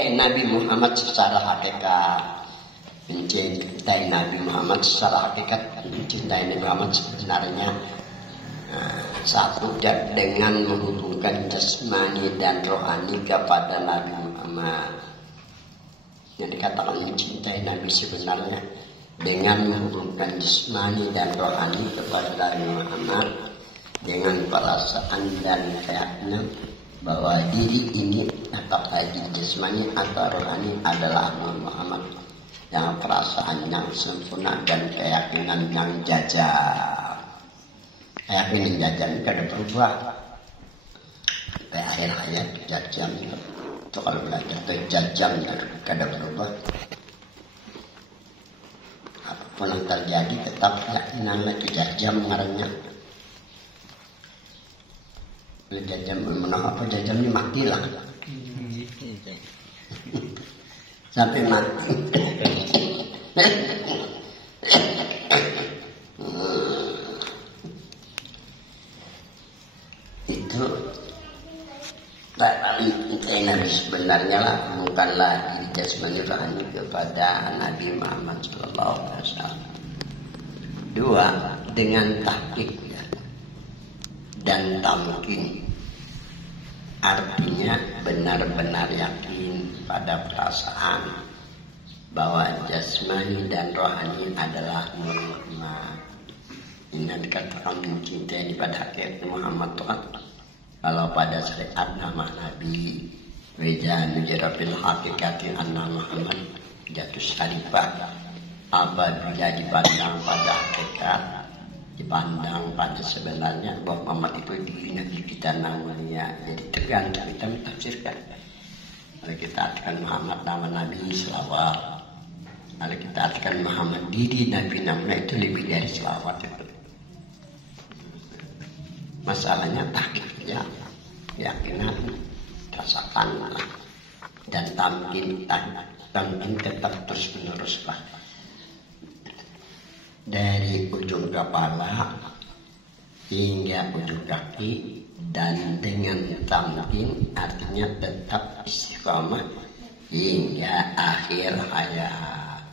mencintai Nabi Muhammad secara hakikat. Mencintai Nabi Muhammad secara hakikat, mencintai Nabi Muhammad sebenarnya. Satu, dengan menghubungkan jasmani dan rohani kepada Nabi Muhammad. Yang dikatakan mencintai Nabi sebenarnya dengan menghubungkan jasmani dan rohani kepada Nabi Muhammad, dengan perasaan dan keyakinan bahwa diri ini, apakah di jasmani atau rohani, adalah Muhammad, yang perasaan yang sempurna dan keyakinan yang jajak. Keyakinan jajak ini kada berubah sampai akhir hayat. Jajak itu kalau belajar itu jajak kada berubah. Apapun yang terjadi tetap keyakinan lagi jajak mengarangnya. Jajak menolak apa, jajak ini mati lah sampai mati. Itu Nabi sebenarnya lah, bukanlah diri jasmani rohani kepada Nabi Muhammad SAW. Dua, dengan tahqiq dan tamkin, artinya benar-benar yakin pada perasaan bahwa jasmani dan rohani adalah Muhammad. Ini dikatakan mencintai pada hakikat Muhammad Tuhan. Kalau pada syariat nama Nabi Wejan Jirabil Hakikati Anna Muhammad jatuh syarifah, apabila dipandang pada hakikat, dipandang pada sebenarnya bahwa Muhammad itu dirinya kita namanya. Jadi tergantung kita mentafsirkan. Kalau kita artikan Muhammad nama Nabi selawat, kalau kita artikan Muhammad diri Nabi namanya, itu lebih dari selawat itu. Masalahnya tahqiqnya, keyakinan, rasakan dan tamkin tetap terus meneruslah dari ujung kepala hingga ujung kaki, dan dengan tamkin artinya tetap istiqamah hingga akhir hayat.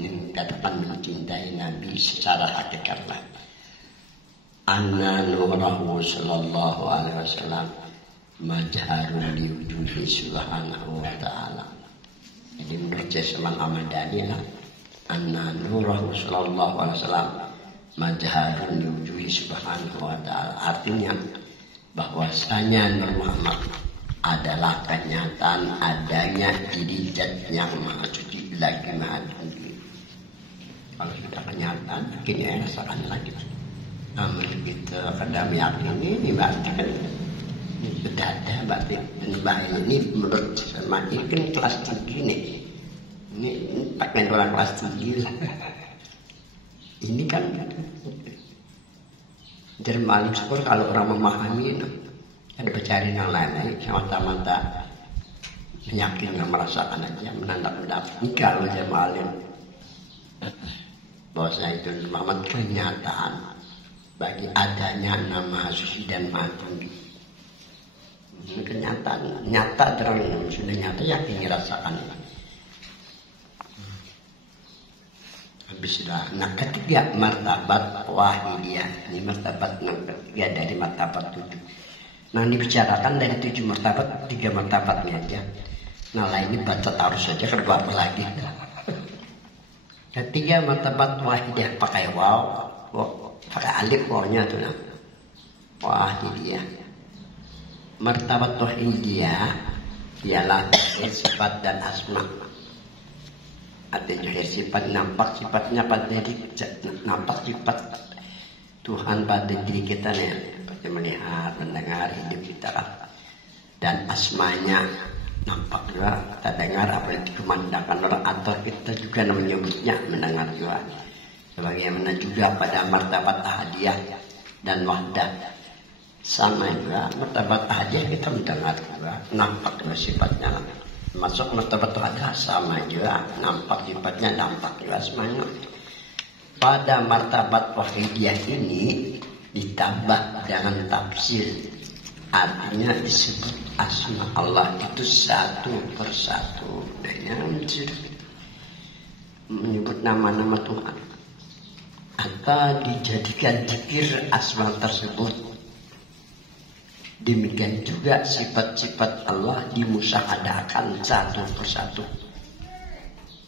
Ini katakan mencintai Nabi secara hakikatlah. Anna nurahu sallallahu alaihi wasallam majharun li wujudi subhanahu wa ta'ala. Jadi menurut Jasman Ahmadani lah, anna nurahu sallallahu alaihi wasallam majharun li wujudi subhanahu wa ta'ala, artinya bahwasanya Nur Muhammad adalah kenyataan adanya diri zat yang maha suci lagi maha tinggi. Kalau sudah kenyataan, kini rasakan lagi. Namun kita kadang meyakini ini berarti kan sudah ada, berarti bahaya ini menurut sama ini kan kelas tinggi nih. Ini pakai orang kelas tinggi lah. Ini kan Jerman syukur kalau orang memahami itu ada pencarian yang lain semata-mata meyakinkan, merasakan aja, menandak-mendak. Ini kalau Jamalin bahwasanya itu Muhammad kenyataan bagi adanya nama suci dan maha tinggi. Ini kenyataan, nyata terang, sudah nyata, yakin dirasakan. Habis sudah. Nah, ketiga martabat wahidiyah. Ini martabat yang ketiga dari martabat 7. Nah, dibicarakan dari 7 martabat, 3 martabatnya aja. Nah, lainnya baca taruh saja, kerja apa lagi. Ketiga martabat wahidiyah pakai waw, pakai alif wawnya tuh nah. Wahidiyah. Martabat wahidiyah ialah sifat dan asma. Artinya sifat nampak, sifatnya pada diri, nampak sifat Tuhan pada diri kita nih, seperti melihat, mendengar, hidup kita. Dan asmanya nampak juga, kita dengar apa yang dikumandangkan orang, atau kita juga menyebutnya, mendengar juga. Sebagaimana juga pada martabat ahadiyah dan wahdah, sama juga martabat ahadiyah kita mendengar juga, nampak juga sifatnya. Masuk martabat wahdah sama juga, nampak sifatnya, nampak juga semuanya. Pada martabat wahidiyah ini ditambah dengan tafsir, artinya disebut asma Allah itu satu persatu dengan menyebut nama-nama Tuhan atau dijadikan zikir asma tersebut. Demikian juga sifat-sifat Allah dimusyahadakan satu persatu.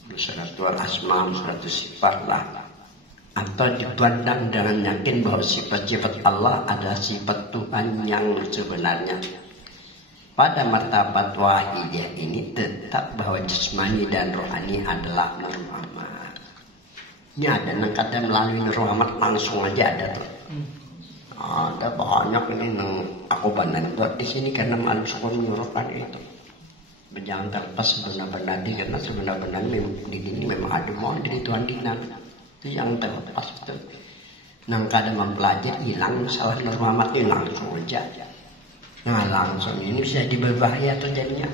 Musyahadatul asma, musyahadatul sifat lah. Atau dipandang dengan yakin bahwa sifat-sifat Allah adalah sifat Tuhan yang sebenarnya. Pada martabat wahidiyah ini tetap bahwa jasmani dan rohani adalah Nur Muhammad. Ini ada yang kata melalui Nur Muhammad langsung aja ada tuh. Ada banyak ini yang aku bandar buat di sini karena malu syukur menyuruhkan itu. Berjangan terlepas benar-benar karena sebenarnya di sini memang ada mohon dari Tuhan Dinan. Itu yang terlepas itu. Nang kadang mempelajari hilang masalah Nur Muhammad ini langsung aja. Nah langsung ini bisa berbahaya tuh jadinya.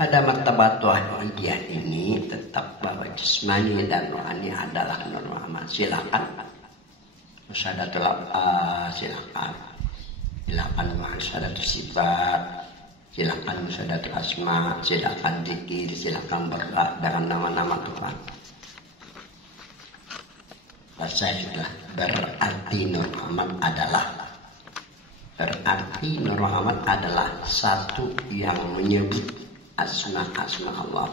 Pada martabat wahidiyah ini tetap bahwa jasmani dan rohani adalah Nur Muhammad. Silakan. Musyahadatul silakan. Silakan musyahadatul sifat. Silakan musyahadatul asma. Silakan zikir. Silakan berdoa dengan nama-nama Tuhan. Saya berarti Nur Muhammad adalah satu yang menyebut asma-asma Allah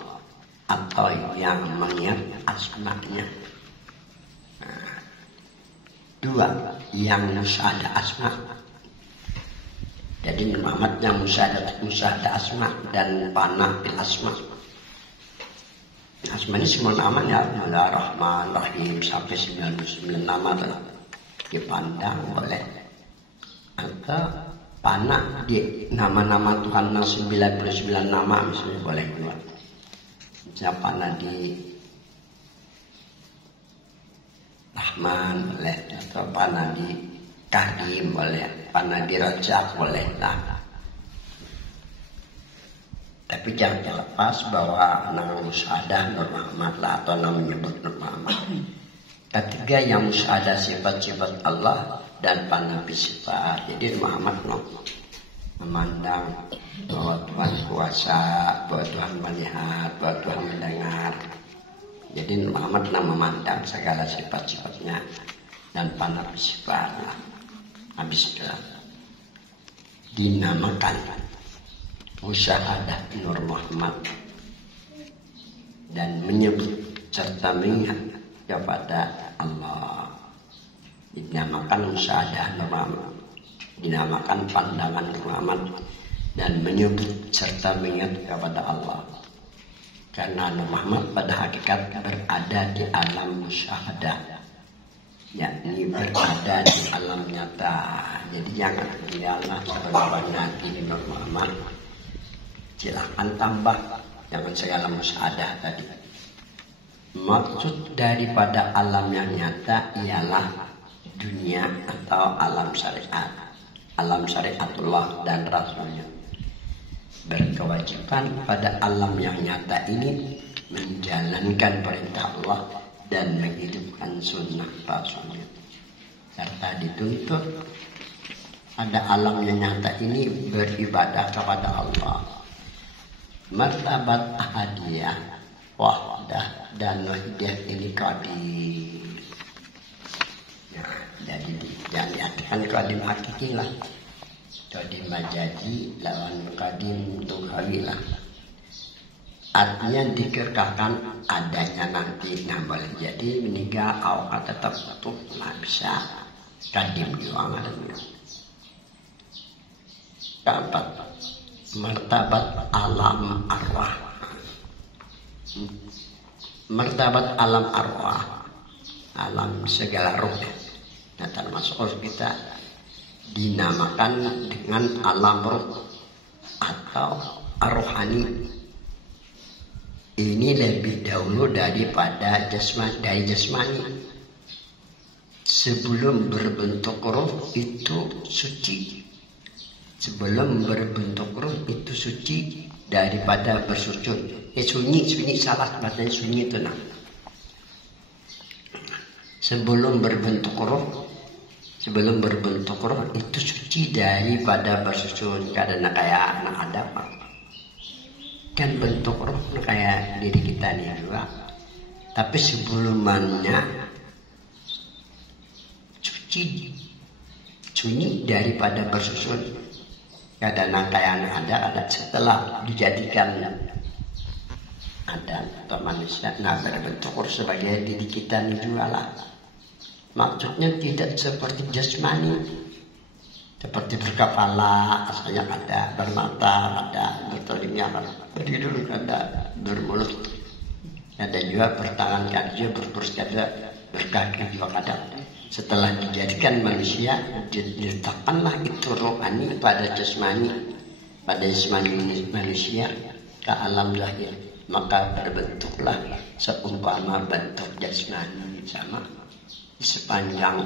atau yang mengingat asmanya. Dua, yang musyahadah asma. Jadi Muhammad yang musyahadah asma dan panah bil asma. Asma ini semua namanya Bismillahirrahmanirrahim sampai 99 nama dipandang boleh. Atau panah di nama-nama Tuhan 99 nama misalnya boleh buat. Misalnya panah di Rahman boleh, atau panah di Karim boleh, panah di Rajab boleh lah. Tapi jangan terlepas bahwa nama musyahadah Nur Muhammad lah atau nama menyebut Nur Muhammad. Ketiga yang musyahadah sifat-sifat Allah dan panah sifat. Jadi Muhammad memandang bahwa Tuhan kuasa, bahwa Tuhan melihat, bahwa Tuhan mendengar. Jadi Muhammad memandang segala sifat-sifatnya dan panah sifat. Habis itu dinamakan musyahadah Nur Muhammad dan menyebut serta mengingat kepada Allah. Dinamakan musyahadah Nur Muhammad, dinamakan pandangan Nur Muhammad dan menyebut serta mengingat kepada Allah. Karena Nur Muhammad pada hakikat berada di alam musyahadah, yakni berada di alam nyata. Jadi jangan dialah sebenarnya di Nur Muhammad. Silahkan tambah jangan segala musyahadah tadi. Maksud daripada alam yang nyata ialah dunia atau alam syariat, alam syariatullah dan rasulnya. Berkewajiban pada alam yang nyata ini menjalankan perintah Allah dan menghidupkan sunnah rasulnya. Serta dituntut pada alam yang nyata ini beribadah kepada Allah. Martabat ahadiyah, wahdah dan wahidiyah ini qadim. Nah, jadi yang diartikan qadim hakiki lah. Qadim majazi lawan qadim tughawi lah. Artinya dikekalkan adanya nanti. Nah boleh jadi meninggal awal tetap utuh. Nah bisa qadim juga ngademnya. Keempat, martabat alam arwah. Martabat alam arwah, alam segala ruh. Nah termasuk ruh kita dinamakan dengan alam ruh atau rohani. Ini lebih dahulu daripada jasmani. Sebelum berbentuk ruh itu suci. Sebelum berbentuk ruh itu suci daripada bersujud. Sunyi salah sebetulnya sunyi itu nah. sebelum berbentuk roh itu suci daripada bersusun. Karena kayak anak Adam kan bentuk roh kayak diri kita nih juga, tapi sebelumnya sunyi daripada bersusun. Kadang kayak anak ada setelah dijadikan ada atau manusia, nah berbentuk roh sebagai diri kita nih juga lah. Maksudnya tidak seperti jasmani, seperti berkepala, asalnya ada, bermata, ada, bertelinga, berhidung, ada, bermulut, ada juga bertangan kaki, berkurus ada, berkaki juga ada. Setelah dijadikan manusia, diletakkanlah itu rohani pada jasmani manusia ke alam lahir, maka berbentuklah seumpama bentuk jasmani sama. Sepanjang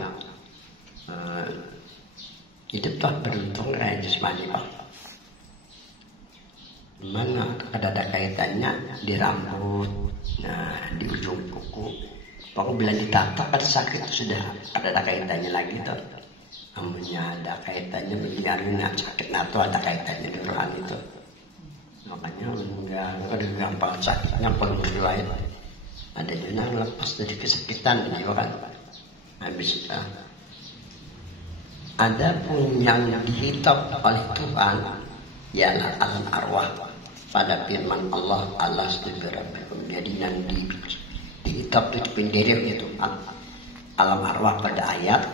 hidup tak beruntung kayak jasmani Pak. Mana ada kaitannya di rambut, nah di ujung kuku. Pokoknya bila ditato pada sakit sudah ada kaitannya lagi tuh. Namanya ada kaitannya begini sakit nato ada kaitannya dengan itu. Makanya enggak ada gampang sakit, gampang berlain. Ada juga lepas dari kesakitan juga kan. Habis itu ada pun yang dihitap oleh Tuhan ialah alam arwah pada firman Allah subhanahu. Jadi yang dihitap itu pendirim itu alam arwah pada ayat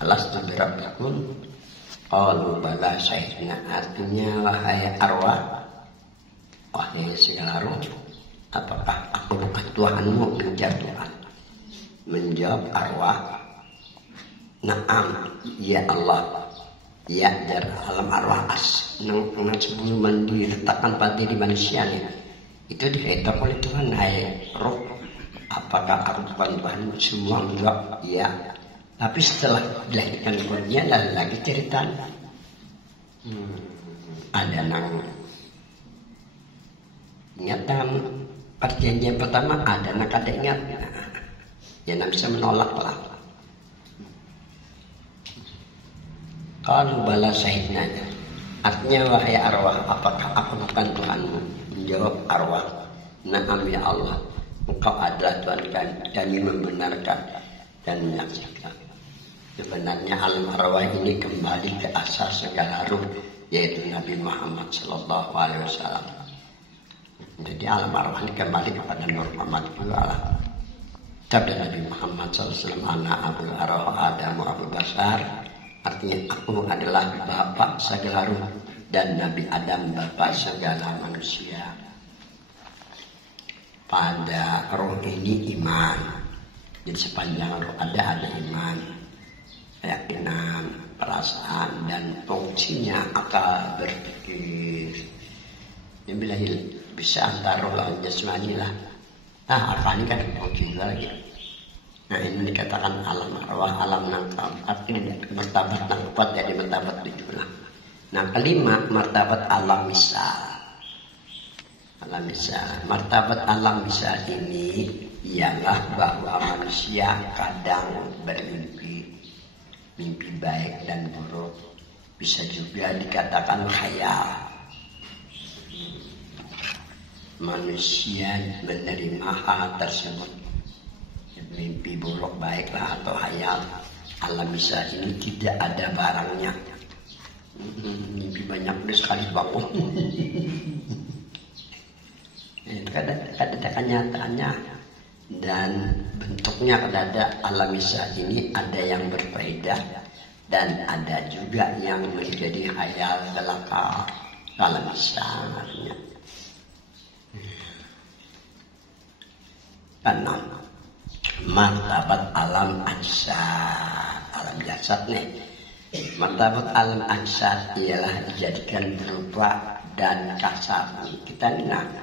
Allah subhanahu. Qalu bala syahidna, artinya wahai arwah, wahai segala roh, apakah aku bukan Tuhanmu? Menjawab arwah, na'am ya Allah, ya dari alam arwah nang sebelum diletakkan pada diri manusia nih, itu dikaitan oleh Tuhan. Hai roh, apakah aku bukan Tuhanmu? Semua menjawab ya. Tapi setelah dilahirkan dunia lagi cerita ada nang ingatan perjanjian pertama, ada nang kada ingat. Ya nak bisa menolak lah. Kalau bala syahidna, artinya wahai arwah, apakah aku bukan Tuhanmu? Menjawab arwah, na'am ya Allah, engkau adalah Tuhan kami membenarkan dan menyaksikan. Sebenarnya alam arwah ini kembali ke asal segala ruh, yaitu Nabi Muhammad Sallallahu Alaihi Wasallam. Jadi alam arwah ini kembali kepada Nur Muhammad juga lah. Sabda Nabi Muhammad SAW, anak Abul Arwah Adamu Abu Basar, artinya aku adalah bapak segala ruh dan Nabi Adam bapak segala manusia. Pada roh ini iman. Jadi sepanjang roh ada iman, keyakinan, perasaan dan fungsinya akal berpikir. Yang bila bisa antara roh dan jasmani lah. Nah, akal ini kan fungsi juga lagi. Nah, ini dikatakan alam arwah, alam yang keempat ini martabat yang keempat, jadi martabat 7 lah. Nah, kelima martabat alam misal. Alam misal, martabat alam misal ini ialah bahwa manusia kadang bermimpi, mimpi baik dan buruk, bisa juga dikatakan khayal. Manusia menerima hal tersebut, mimpi buruk baiklah atau khayal. Alam misal ini tidak ada barangnya. Mimpi banyak udah sekali bangun. Itu ada kenyataannya dan bentuknya. Ada alam misal ini ada yang berfaedah dan ada juga yang menjadi khayal belaka. Alam misal artinya karena martabat alam ansar, alam jasad nih. Martabat alam ansar ialah dijadikan berupa dan kasar. Kita nanya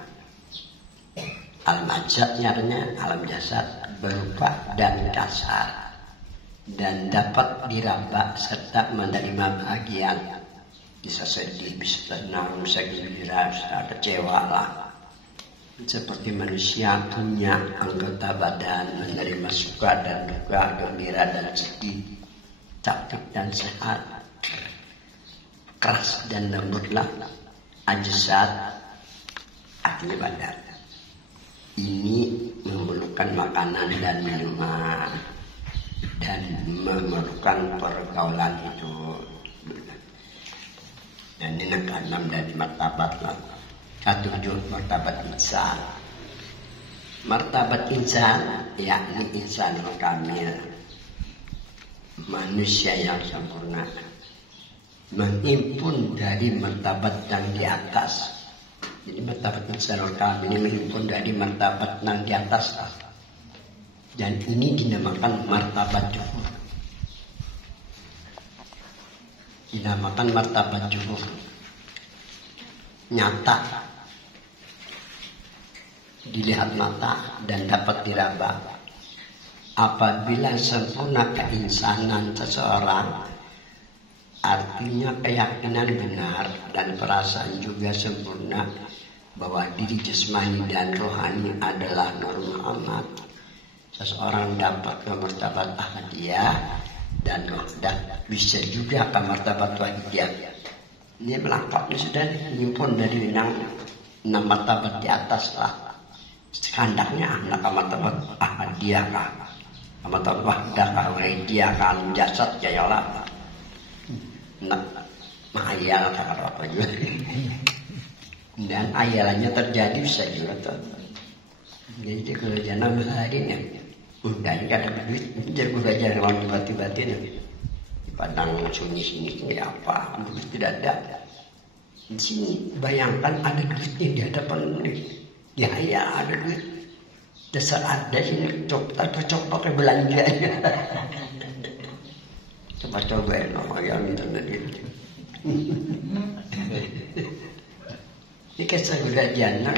alam ansar artinya alam jasad berupa dan kasar dan dapat diraba serta menerima bagian. Bisa sedih, bisa senang, bisa gembira, bisa kecewa lah. seperti manusia punya anggota badan, menerima suka dan duka, gembira dan sedih, sakit dan sehat, keras dan lembutlah, ajsad artinya badan. Ini memerlukan makanan dan minuman dan memerlukan pergaulan hidup. Dan ini keenam dari martabat lah. 7 martabat insan. Martabat insan yakni insan kamil, manusia yang sempurna, menghimpun dari martabat yang di atas. Jadi martabat insan kamil ini menghimpun dari martabat yang di atas. Dan ini dinamakan martabat juhur. Dinamakan martabat juhur. Nyata, dilihat mata dan dapat diraba. Apabila sempurna keinsanan seseorang, artinya keyakinan benar dan perasaan juga sempurna bahwa diri jasmani dan rohani adalah Nur Muhammad. Seseorang dapat ke martabat ahadiyah dan wahdah, bisa juga ke martabat wahidiyah. Ini melengkapi sudah dihimpun dari 6 martabat di atas lah. Sekandaknya anak ke martabat ahadiyah kah, ke martabat wahdah kah, wahidiyah kah, jasad jayalah. Nah, mahayal kah apa juga. Dan ayalannya terjadi bisa juga tuh. Jadi kalau jangan hari ini udah ini ada duit, jadi gue belajar kalau tiba-tiba ini di padang sunyi ini apa, tidak ada. Di sini bayangkan ada duitnya di hadapan ini, ya ada duit. Dasar ada sini cocok pakai belanjanya. Coba yang tadi. Ini kisah udah jangan.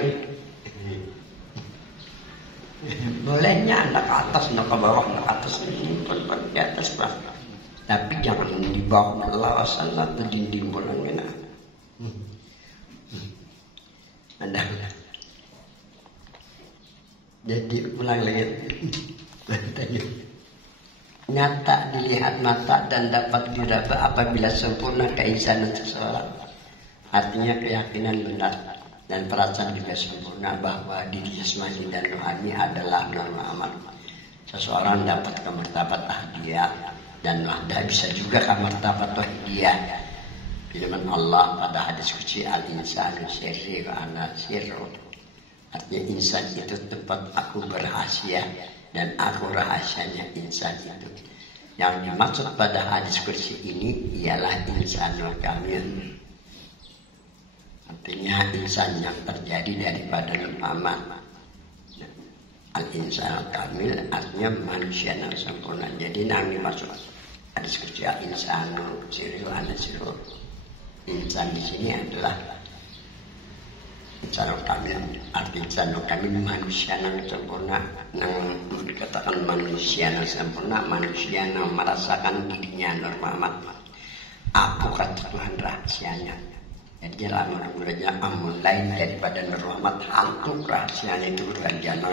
Bolehnya anak ke atas, anak ke bawah, anak ke atas ini pun di atas pak. Tapi jangan di bawah lawasan atau dinding bolongnya. Ada. Jadi ulang lagi. Nyata dilihat mata dan dapat diraba apabila sempurna keinsanan seseorang. Artinya keyakinan benar dan perasaan juga sempurna bahwa diri jasmani dan rohani adalah Nur Muhammad. Seseorang dapat ke martabat ahadiyah dan wahdah, bisa juga ke martabat wahidiyah. Firman Allah pada hadis qudsi, al-insanu sirri wa ana sirru. Artinya insan itu tempat aku berrahasia dan aku rahasianya insan itu. Yang dimaksud pada hadis qudsi ini ialah insanul kamil. Artinya insan yang terjadi daripada Muhammad. Al-insan kamil artinya manusia yang sempurna. Jadi yang dimaksud hadis qudsi al-insanu sirri wa ana sirru. Insan di sini adalah insan kamil. Arti insan kamil manusia yang sempurna. Yang dikatakan manusia yang sempurna, manusia yang merasakan dirinya Nur Muhammad. Aku kata Tuhan rahasianya. Jadi dalam muridnya amun lain daripada Nur Muhammad, hantu rahasianya itu bukan jangan.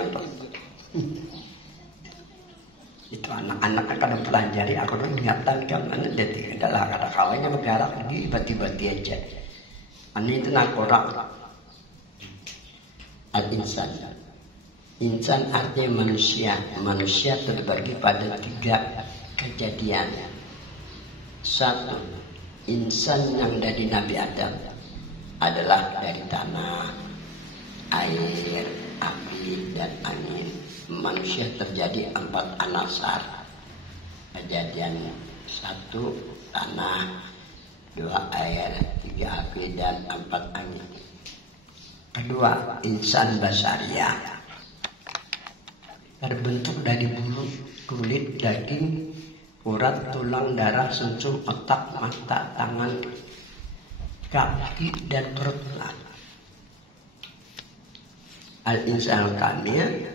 Itu anak-anak akan pelajari. Aku tuh ingatan kan jadi adalah kata kawanya bergerak lagi tiba-tiba dia aja. Ini itu nakorak. Al-insan. Insan artinya manusia. Manusia terbagi pada 3 kejadian. 1. Insan yang dari Nabi Adam adalah dari tanah, air, api, dan angin. Manusia terjadi 4 anasar. Kejadian 1 tanah, 2 air, 3 api, dan 4 angin. Kedua, insan basariyah. Terbentuk dari bulu, kulit, daging, urat, tulang, darah, sumsum, otak, mata, tangan, kaki, dan perut. Al-insan kamil.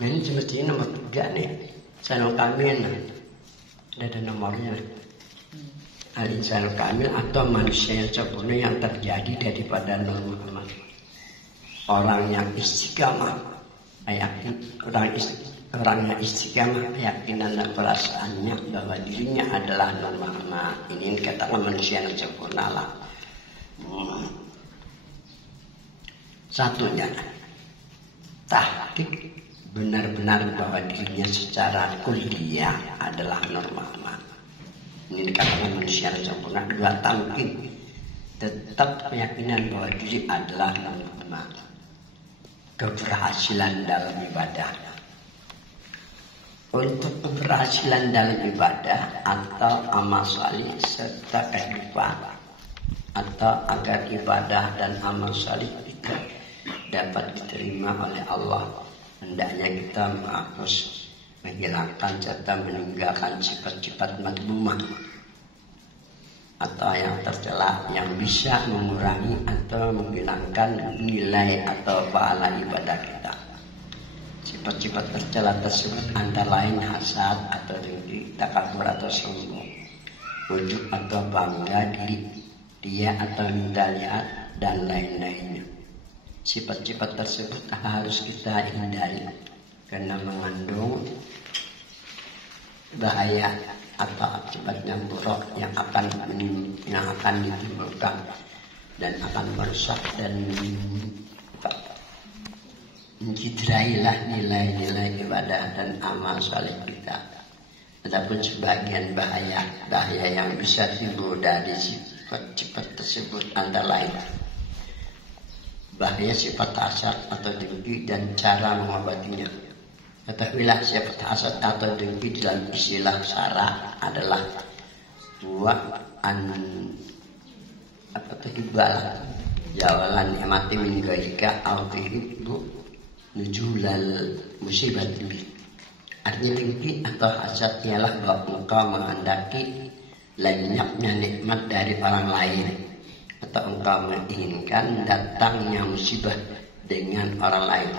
Ini semestinya nomor 3 nih. Insan kamil. Ada nomornya. Al-insan kamil atau manusia yang sempurna yang terjadi daripada Nur Muhammad. orang yang istiqamah, orang yang istiqamah keyakinan dan perasaannya bahwa dirinya adalah normal. Ini katakan manusia yang sempurna lah. Satunya tahqiq benar-benar bahwa dirinya secara kuliah adalah normal. Ini dikatakan manusia yang sempurna. Dua, tamkin tetap keyakinan bahwa diri adalah normal. Keberhasilan dalam ibadah. Untuk keberhasilan dalam ibadah atau amal salih serta kehidupan, atau agar ibadah dan amal salih kita dapat diterima oleh Allah, hendaknya kita menghapus, menghilangkan serta meninggalkan sifat-sifat madmumah atau yang tercela yang bisa mengurangi atau menghilangkan nilai atau pahala ibadah kita. Sifat-sifat tercela tersebut antara lain hasad atau dengki, takabur atau sombong, ujub atau bangga diri, dia atau minta lihat, dan lain-lainnya. Sifat-sifat tersebut harus kita hindari karena mengandung bahaya atau akibat yang buruk yang akan ditimbulkan dan akan merusak dan menciderailah nilai-nilai ibadah dan amal saleh kita. Adapun sebagian bahaya yang bisa timbul dari sifat-sifat tersebut antara lain bahaya sifat hasad atau dengki dan cara mengobatinya. Ketahuilah sifat hasad atau dengki dalam istilah syara adalah jawalan nikmati min ghairika au tuhibbu nuzulal musibah. Artinya dengki atau hasad ialah bahwa engkau menghendaki lenyapnya nikmat dari orang lain, atau engkau menginginkan datangnya musibah dengan orang lain.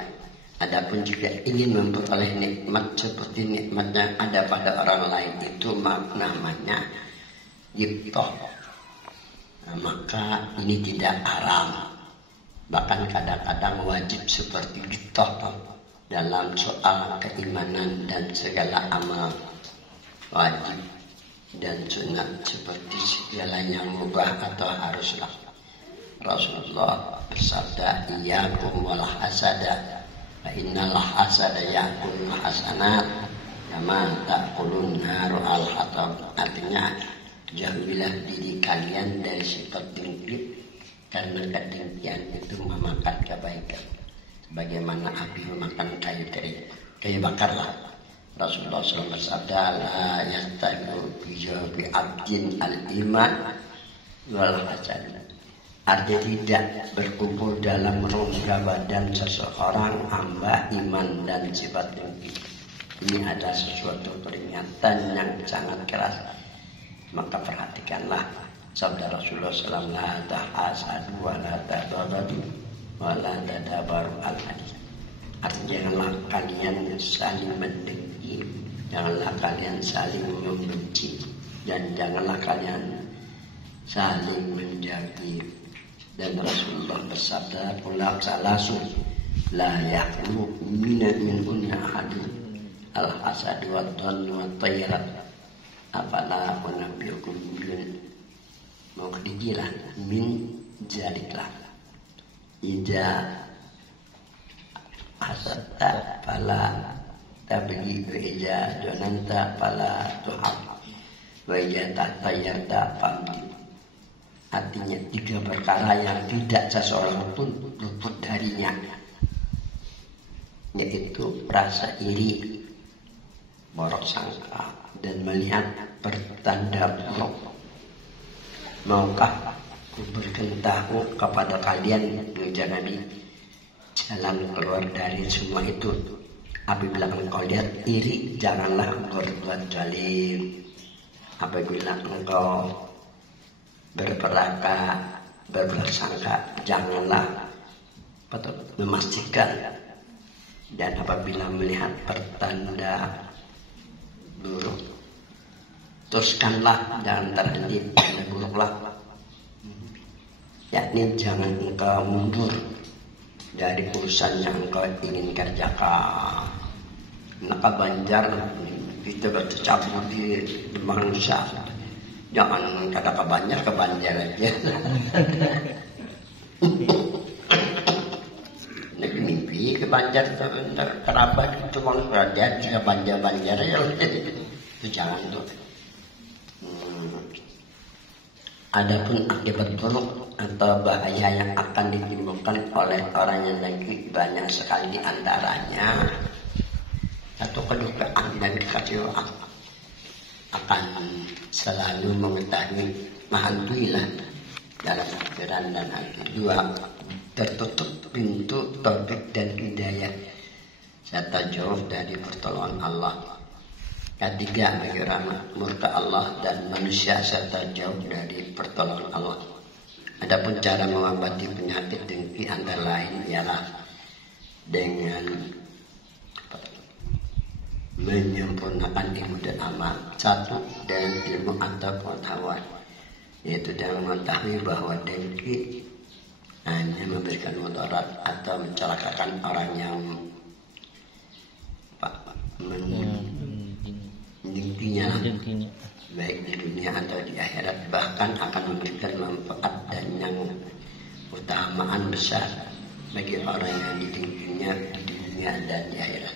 Adapun jika ingin memperoleh nikmat seperti nikmat yang ada pada orang lain, itu namanya ghibthah. Maka ini tidak haram, bahkan kadang-kadang wajib seperti ghibthah dalam soal keimanan dan segala amal wajib dan sunat seperti segala yang mubah atau haruslah. Rasulullah bersabda, iyyakum wal hasada fa innal hasada ya'kul hasanat kama ta'kulun naru al hatab. Artinya, jauhilah diri kalian dari sifat dengki, karena kedengkian itu memakan kebaikan bagaimana api memakan kayu bakarlah. Rasulullah SAW bersabda, la yastabiu bi abdin al-iman wal hasad. Artinya tidak berkumpul dalam rongga badan seseorang hamba iman dan sifat dengki. Ini adalah sesuatu peringatan yang sangat keras. Maka perhatikanlah sabda Rasulullah SAW, la tahasadu wa la tadabadu wa la tadabaru al-hadis. Artinya janganlah kalian saling mendengki, janganlah kalian saling membenci, dan janganlah kalian saling menjadi. Dan Rasulullah bersabda, qulab salasun la yaqulu min unna ahadun al-hasad wa dhann wa tayrat afala unabbiukum bil muqdijilah min jaliklah ida hasata fala tabghi wa ija donanta fala tuhab wa ija tayyarta famdi. Artinya 3 perkara yang tidak seseorang pun luput darinya, yaitu rasa iri, borok sangka, dan melihat pertanda buruk. Maukah ku beritahu kepada kalian, ujar Nabi, jalan keluar dari semua itu? Apabila engkau lihat iri, janganlah berbuat zalim. Apabila engkau berprasangka, janganlah memastikan. Dan apabila melihat pertanda buruk, teruskanlah, jangan terhenti pada buruklah. Yakni jangan engkau mundur dari urusan yang engkau ingin kerjakan. Maka banjar kita berkecamuk di manusia. Jangan kata kebanjar aja. Lagi mimpi kebanjar kerabat itu orang kerajaan jika banjar ya itu jangan tuh. Adapun akibat buruk atau bahaya yang akan ditimbulkan oleh orang yang lagi banyak sekali di antaranya satu kedukaan dan kekecewaan akan selalu mengetahui mahantuilah dalam pikiran dan hati. Dua, tertutup pintu taufik dan hidayah serta jauh dari pertolongan Allah. Ketiga, bagi rahmat murka Allah dan manusia serta jauh dari pertolongan Allah. Adapun cara mengobati penyakit dengki antara lain ialah dengan menyempurnakan ilmu dan amal. Satu, dengan ilmu atau pengetahuan, yaitu dengan mengetahui bahwa dengki hanya memberikan mudarat atau mencelakakan orang yang mendengkinya, baik di dunia atau di akhirat, bahkan akan memberikan manfaat dan yang utamaan besar bagi orang yang didengkinya di dunia dan di akhirat.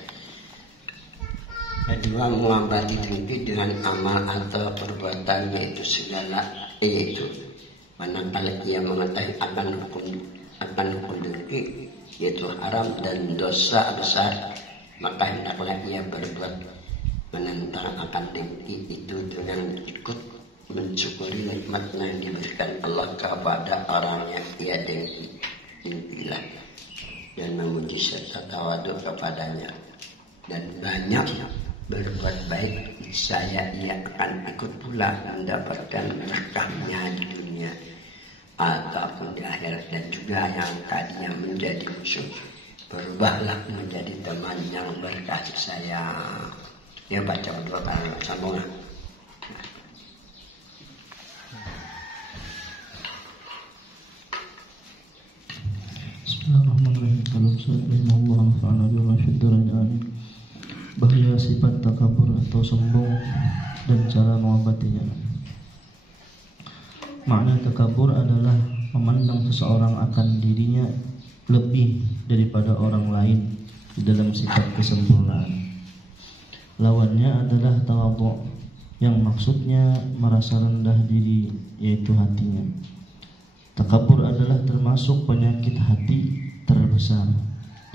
Kedua, mengobati dengki dengan amal atau perbuatan, yaitu manakala ia mengetahui akan hukum dengki, yaitu haram dan dosa besar, maka hendaklah ia berbuat menentang akan dengki itu dengan ikut mensyukuri nikmat yang diberikan Allah kepada orang yang ia dengkilah dan memuji serta tawadu kepadanya, dan banyak berbuat baik, niscaya ia akan ikut pula mendapatkan berkahnya di dunia ataupun di akhirat. Dan juga yang tadinya menjadi musuh berubahlah menjadi teman yang berkasih sayang. Ya, baca dua kali sambungan. Bismillahirrahmanirrahim. Kalau Allah nafa'ana bima syaddaranya. Bahaya sifat takabur atau sombong dan cara mengobatinya. Makna takabur adalah memandang seseorang akan dirinya lebih daripada orang lain di dalam sifat kesempurnaan. Lawannya adalah tawadhu, yang maksudnya merasa rendah diri, yaitu hatinya. Takabur adalah termasuk penyakit hati terbesar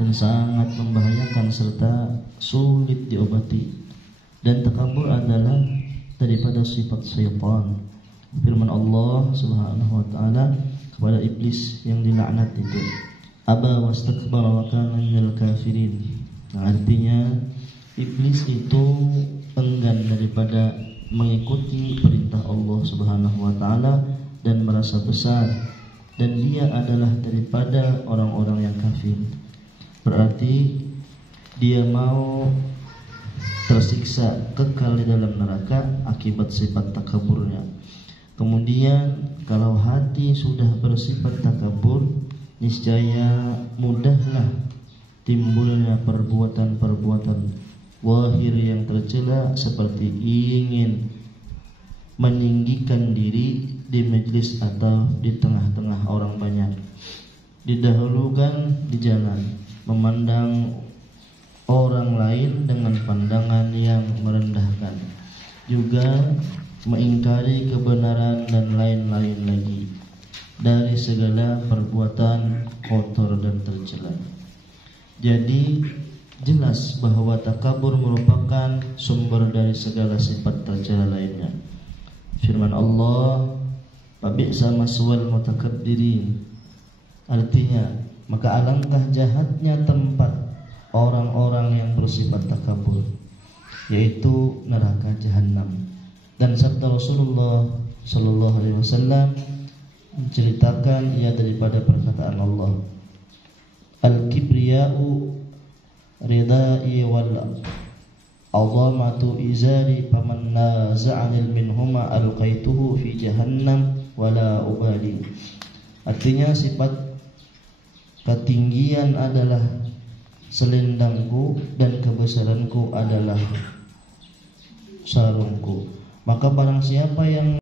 dan sangat membahayakan serta sulit diobati. Dan takabur adalah daripada sifat syaitan. Firman Allah Subhanahu wa taala kepada iblis yang dilaknat itu, aba wastakbara wa kana minal kafirin. Nah, artinya iblis itu enggan daripada mengikuti perintah Allah Subhanahu wa taala dan merasa besar, dan dia adalah daripada orang-orang yang kafir. Berarti dia mau tersiksa kekal di dalam neraka akibat sifat takaburnya. Kemudian kalau hati sudah bersifat takabur, niscaya mudahlah timbulnya perbuatan-perbuatan wahir yang tercela, seperti ingin meninggikan diri di majlis atau di tengah-tengah orang banyak, didahulukan di jalan, memandang orang lain dengan pandangan yang merendahkan, juga mengingkari kebenaran dan lain-lain lagi dari segala perbuatan kotor dan tercela. Jadi jelas bahwa takabur merupakan sumber dari segala sifat tercela lainnya. Firman Allah, "Fabi'sa maswal mutakabbirin." Artinya, maka alangkah jahatnya tempat orang-orang yang bersifat takabur, yaitu neraka jahanam. Dan sabda Rasulullah sallallahu alaihi wasallam menceritakan ia daripada perkataan Allah, "Al-kibriya'u ridai wal azamatu izari faman naza'anil minhuma alqaituhu fi jahannam wala ubali." Artinya sifat ketinggian adalah selendangku dan kebesaranku adalah sarungku. Maka barang siapa yang